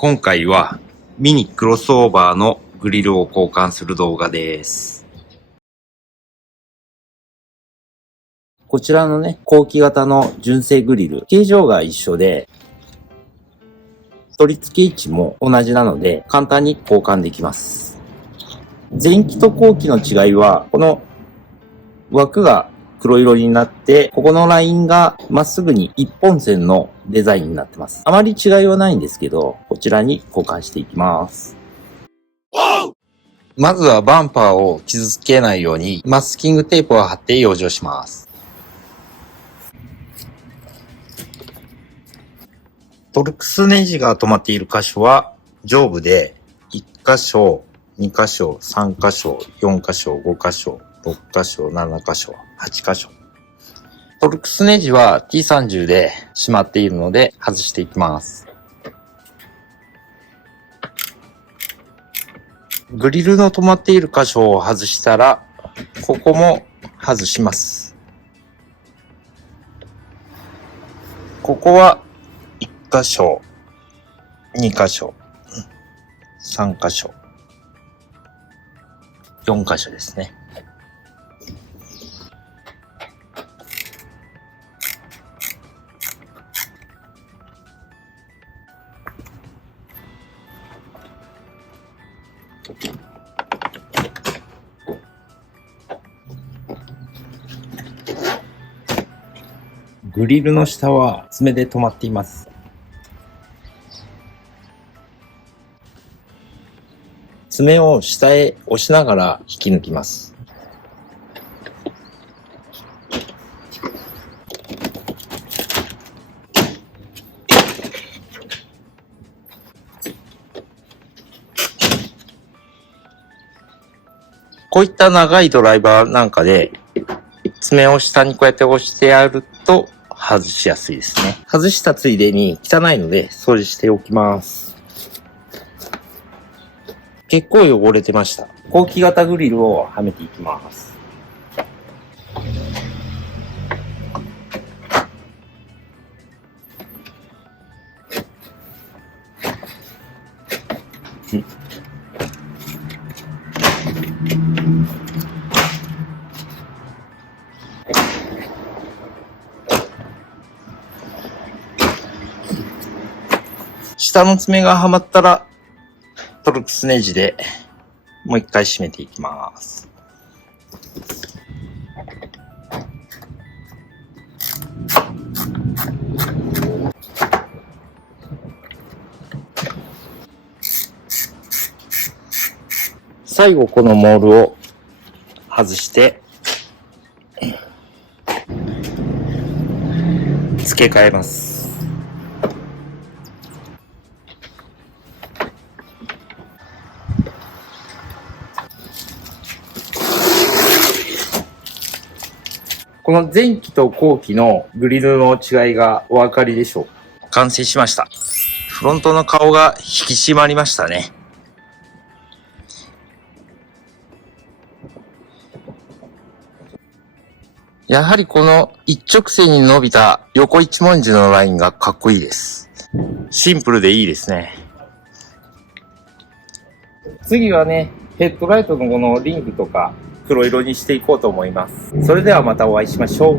今回はミニクロスオーバーのグリルを交換する動画です。こちらのね、後期型の純正グリル、形状が一緒で、取り付け位置も同じなので簡単に交換できます。前期と後期の違いは、この枠が黒色になって、ここのラインがまっすぐに一本線のデザインになってます。あまり違いはないんですけど、こちらに交換していきます。まずはバンパーを傷つけないようにマスキングテープを貼って養生します。トルクスネジが止まっている箇所は上部で1箇所、2箇所、3箇所、4箇所、5箇所、6箇所、7箇所、8箇所。トルクスネジは T30 で締まっているので外していきます。グリルの止まっている箇所を外したら、ここも外します。ここは1箇所、2箇所、3箇所、4箇所ですね。グリルの下は爪で止まっています。爪を下へ押しながら引き抜きます。こういった長いドライバーなんかで爪を下にこうやって押してやると外しやすいですね。外したついでに汚いので掃除しておきます。結構汚れてました。後期型グリルをはめていきます。下の爪がはまったらトルクスネジでもう一回締めていきます。最後このモールを外して付け替えます。この前期と後期のグリルの違いがお分かりでしょうか？完成しました。フロントの顔が引き締まりましたね。やはりこの一直線に伸びた横一文字のラインがかっこいいです。シンプルでいいですね。次はね、ヘッドライトのこのリングとか黒色にしていこうと思います。それではまたお会いしましょう。